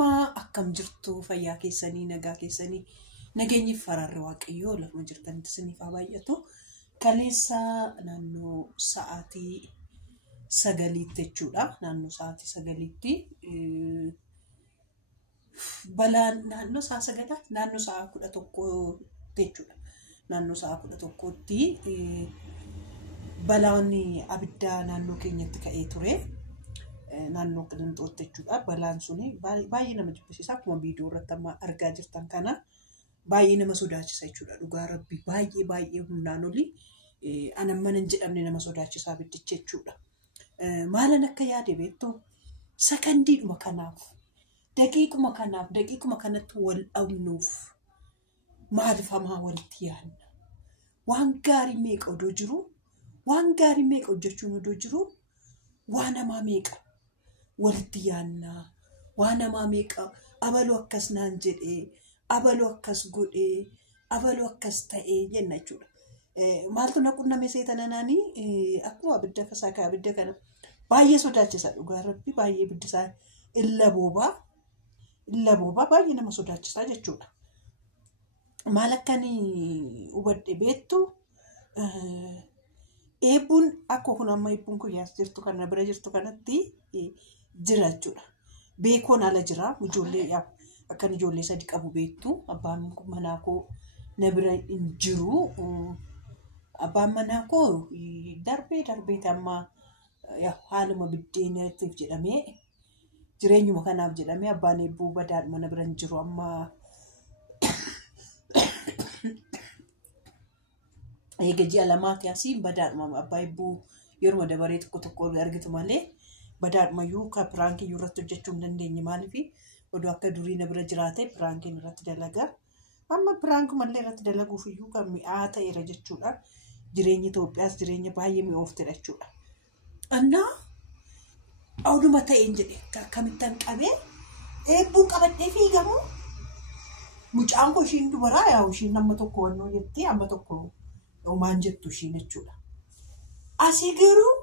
Ashamaa akkam jirtu fayyaa keessanii nagaa keessanii nageenyi fararri waaqayyoo lafuma jirtanitti isiniif haa baay'atu. Kaleessa naannoo sa'aatii 9 jechuudha. Naannoo sa'aatii 9 balaan naannoo sa'a 9 naannoo sa'a 11 jechuudha. Naannoo sa'a 11tti balaan abiddaa naannoo keenyatti ka'ee ture. Naannoo Qilixootti jechuudha. Balaan suni baay'ee nama jibbisiisa. Akkuma viidiyoo irratti amma argaa jirtan kana baay'ee nama sodaachisa jechuudha. Dhugaa Rabbii baay'ee humnaan olii anamman hin jedhamne nama sodaachisaa abiddichi jechuudha. Maalan akka yaade beektu sakandiidhuma kanaaf daqiiquma kanatti wal dhabnuuf maaliif hamaa walitti yaadna? Waan gaarii meeqa odoo jiru, waan gaarii meeqa hojjechuun odoo jiru, waan hamaa meeqa walitti yaadna? Waan hamaa meeqa abaluu akkas naan jedhee, abaluu akkas godhee, abaluu akkas ta'ee jenna jechuudha. Maaltu na qunname seetana naanii akkuma abidda fasakaa abidda kana baay'ee sodaachisa dhugaa Rabbii baay'ee abiddisaa illa boobaa baay'ee nama sodaachisaa jechuudha. Maal akkanii hubadhe beektu eebbuun akka kun amma eebbuun kun yaas jirtu kana bira jirtu kanatti jira jechuudha. Beekoon ala jira ijoollee akkan ijoollee 3 qabu beektu abbaan manaa koo na bira hin jiru. Abbaan manaa koo darbee amma haaluma biddeenatiif jedhamee jireenyuma kanaaf jedhamee abbaan eebbuu badaadhuma na bira hin jiru amma eega ji'a lamaati asii badaadhuma abbaa eebbuu yeruma dabaree tokko argitu malee badaadhumayyuu ka piraankii irratti hojjechuu hin dandeenye maaliif oduu akka durii na bira jiraate piraankiin irratti dalagaa amma piraankumallee irratti dalaguuf iyyuu kan mi'aa ta'eera jechuudha. Jireenya Itoophiyaas jireenya baay'ee mi'ooftedha jechuudha. Annaa oduma ta'een jedhee akkamittan qabee eebbuun qabadhee fiigamu mucaan koo ishiin dubaraa yaa'u ishiin amma tokko wannoo jettee amma tokko maan jettu ishiin jechuudha. Asii garuu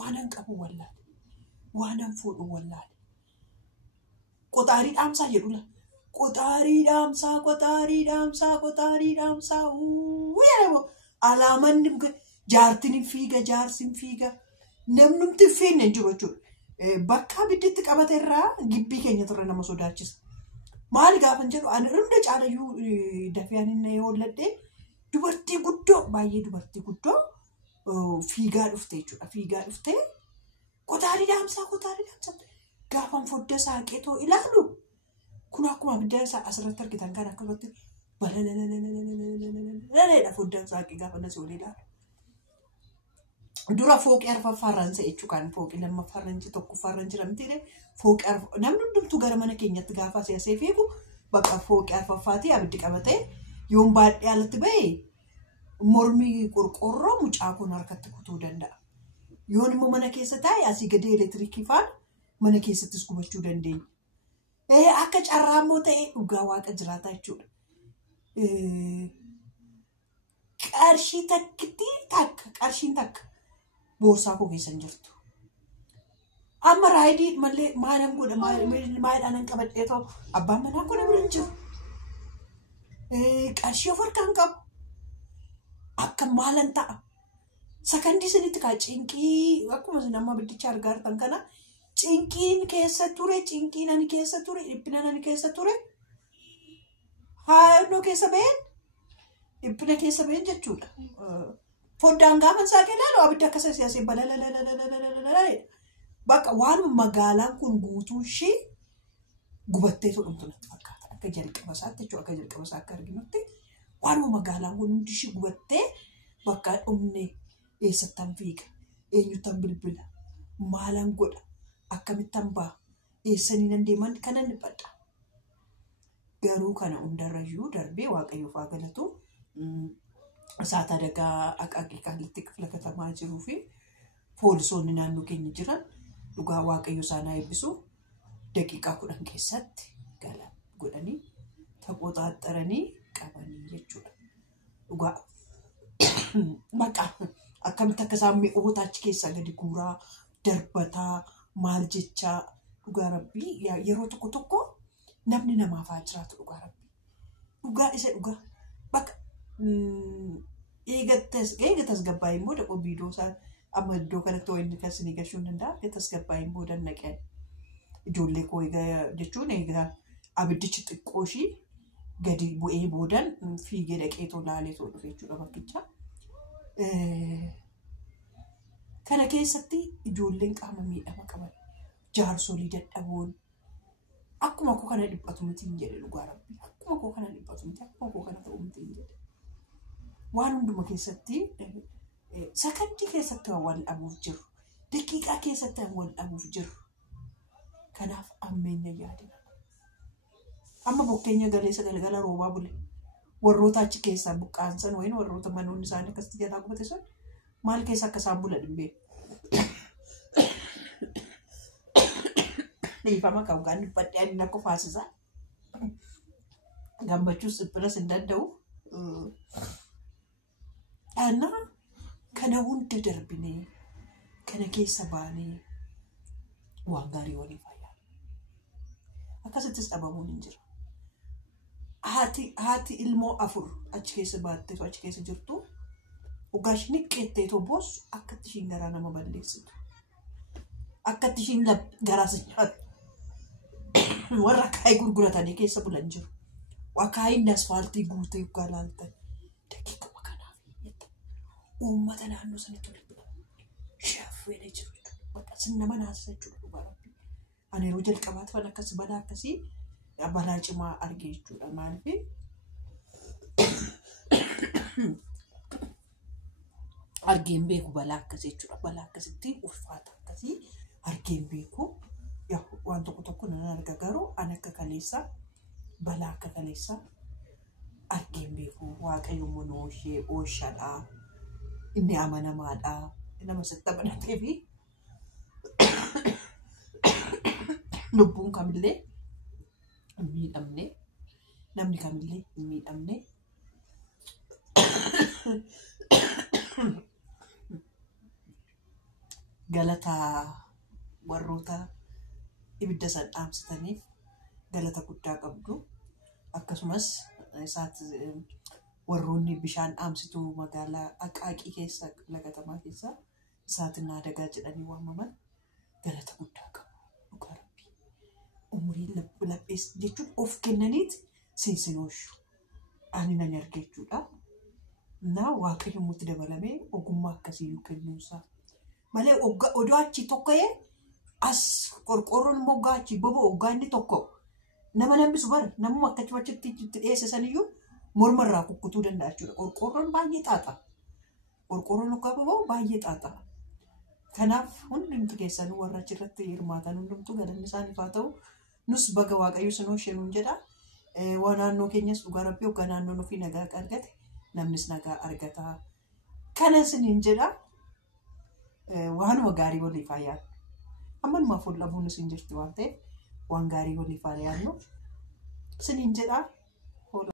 waanan qabu wallaale waanan fuudhu wallaale qotaarii dhaamsaa jedhula qotaarii dhaamsaa uuyyamoo alaaman jaartiin fiiga jaarsin fiiga namnumti fiinne jiru jechuudha. Bakka abidditti qabate irraa gibbii keenya turre nama sodaachisa. Maal gaafan jedhu ani hunda caalayyuu dafee ani hoolladhee dubartii guddoo baay'ee dubartii guddoo fiigaa dhufte jechuudha. Fiigaa dhuftee qotaarii dhaamsaa gaafan fodda saaqeetoo ilaalu kun akkuma abidda asirratti argitan kan akkasumatti balalalalalalalalalalala foddaan saaqee gaafa nasi olii ilaalu. Dura fooqii arfaffaarraan se'e jechuudha. Fooqii lammaffaarraan tokkoffaarraan jiramtire fooqii namni hundumtuu gara mana keenyatti gaafa se'asee fiigu bakka fooqii arfaffaatii abiddi qabatee yoon baadhee alatti ba'e mormii qorqorroo mucaa kun harkatti kutuu danda'a. Yoon immoo mana keessa taa'e asii gadi elektiriikii faana mana keessattis gubachuu dandeenya. Akka carraa immoo ta'e dhugaa waaqa jiraata jechuudha. Qarshiin takka boorsaa koo keessa hin jirtu. Amma raayidii malee maalan godha maaliidhaan qabadhee ta'u abbaan manaa kun bira hin jiru. Qarshii of harkaan qabu akka maalan ta'a. Sakandii sanitti kaa cinqii akkuma nama abiddicha argaa jirtan kana cinqiin keessa ture cinqiin ani keessa ture dhiphinaan ani keessa ture haadhoo keessa ba'een dhiphina keessa ba'een jechuudha. Foddaan gaafa saaqee ilaalu abidda akkasa siyaasee balalalalalalalalalalala bakka waan magaalaan kun guutuu ishee gubattee dhumtu natti fakkaata. Akka jalqaba isaatti jechuudha. Akka jalqaba isaa akka arginutti waan magaalaan kun hundi ishee gubattee bakka dhumne eessattan fiiga eenyuttan bilbila maalan godha akkamittan ba'a eessanii nan deeman kanan dhiphadha. Garuu kana hundarrayyuu darbee waaqayyoof haa galatu. Saata dagaa aqaqii kallitti kifla katamaa jiruu fi poolisoonni naannoo keenya jiran dhugaa waaqayyo isaanii eebbisu daqiiqaa 10 keessatti galan godhanii taphoxaaxaranii qabanii jechuudha. Dhugaa maqaa akkamitti akka isaan mi'oota achi keessaa gadi guuraa darbataa maal jechaa dhugaa Rabbii yeroo tokko namni namaaf haa jiraatu dhugaa rabbi. Dhugaa isa dhugaa. Bakka eegatas gabbaa'in booda qobiidoo isaa amma iddoo kanatti inni kan isin eeggachuu hin danda'a. Eegatas gabbaa'in booda naqeen ijoollee koo jechuun egaa abiddichi xiqqoo ishii gadi bu'ee boodan fiigee dhaqee laalee dhufe jechuudha bakkicha. Kana keessatti ijoolleen qaama miidhama qaban jaarsolii dadhaboon akkuma koo kana dhiphatu miti hin jedhe dhugaa rabbi. Akkuma koo kana dhiphatu miti akkuma koo kana ta'u miti hin jedhe. Waan hunduma keessatti sakandii keessatti wal dhabuuf jiru. Daqiiqaa keessatti wal dhabuuf jiru. Kanaaf ammeenya yaadina. Amma bokkeenya galeessa galgala roobaa bule. Warroota achi keessaa buqqaansan wayin warroota manoonni isaanii akkasitti jalaa qubate sun maal keessa akka isaan bula dhibbee. Dhiifama qabu kan dhiphadhee ani akka faasisaa. Gammachuus dhiphinas hin danda'u. Kana hunda darbinee kana keessa baanee waan gaarii waliif fayyaa. Akkasittis dhabamuun hin jira. Haati ilmoo 4 achi keessa baattee achi keessa jirtu ugaash niqqeettee toboos akkatti ishiin garaa nama balleessitu. Akkatti ishiin garaa si nyaatu. Warra akaayii gurguratanii keessa bulan jiru. Akaayiin asfaaltii guutee ugaa laaltan. Daqiiquma kanaaf uummata naannoo sanitti walitti shaffeedha jiru. Bakka sin nama naasisa jechuudha dhugaa rabbi. Ani yeroo jalqabaatti waan akkas balaa akkasii balaa cimaa argee jechuudha. Maaliif argeen beeku balaa akkasii jechuudha. Balaa akkasitti ulfaata akkasii argeen beeku. Waan tokko nan arga garuu an akka kaleessa balaa akka kaleessa argeen beeku. Waaqayyo immoo ishee oolchaadha. Inni amanamaadha. Nama sitti amanatee fi lubbuun kamillee hin miidhamne. Namni kamillee hin miidhamne. Galata warroota ibidda san dhaamsitaniif galata guddaa qabdu. Akkasumas warroonni bishaan dhaamsituu magaalaa Aqaaqii keessa lagatamaa keessa isaatiin naadagaa jedhanii waamaman galata guddaa qabu. Dhugaa rabbii. Umurii laphees jechuun of kennaniiti seensinooshuu. Ani nan arge jechuudha. Waaqayyo mutti dabalamee ogummaa akkasii kennuusaa. Malee odoo achi tokko'ee as qorqoorroon immoo gaachi bobo oggaanni tokko nama lambisu bara namuma akka achitti dhiyeessisan iyyuu morma irraa kukkutuu danda'a jechuudha. Qorqoorroon baay'ee xaaxa. Qorqoorroon oggaa bobo baay'ee xaaxa. Kanaaf hundumti keessanuu warra achirratti hirmaatan hundumtuu galanni isaaniif haa ta'u. Nus baga waaqayyo sinoo isheenuun jedha. Waan naannoo keenyas dhugaa rabbii hoggaa naannoon ofii nagaa argate namnis nagaa argata. Kana isiniin jedha. Waanuma gaarii waliif haa yaadnu. Ammanumaa fuul dhabuun isin jirti waan ta'eef waan gaarii waliif haa yaadnu. Isiniin jedha.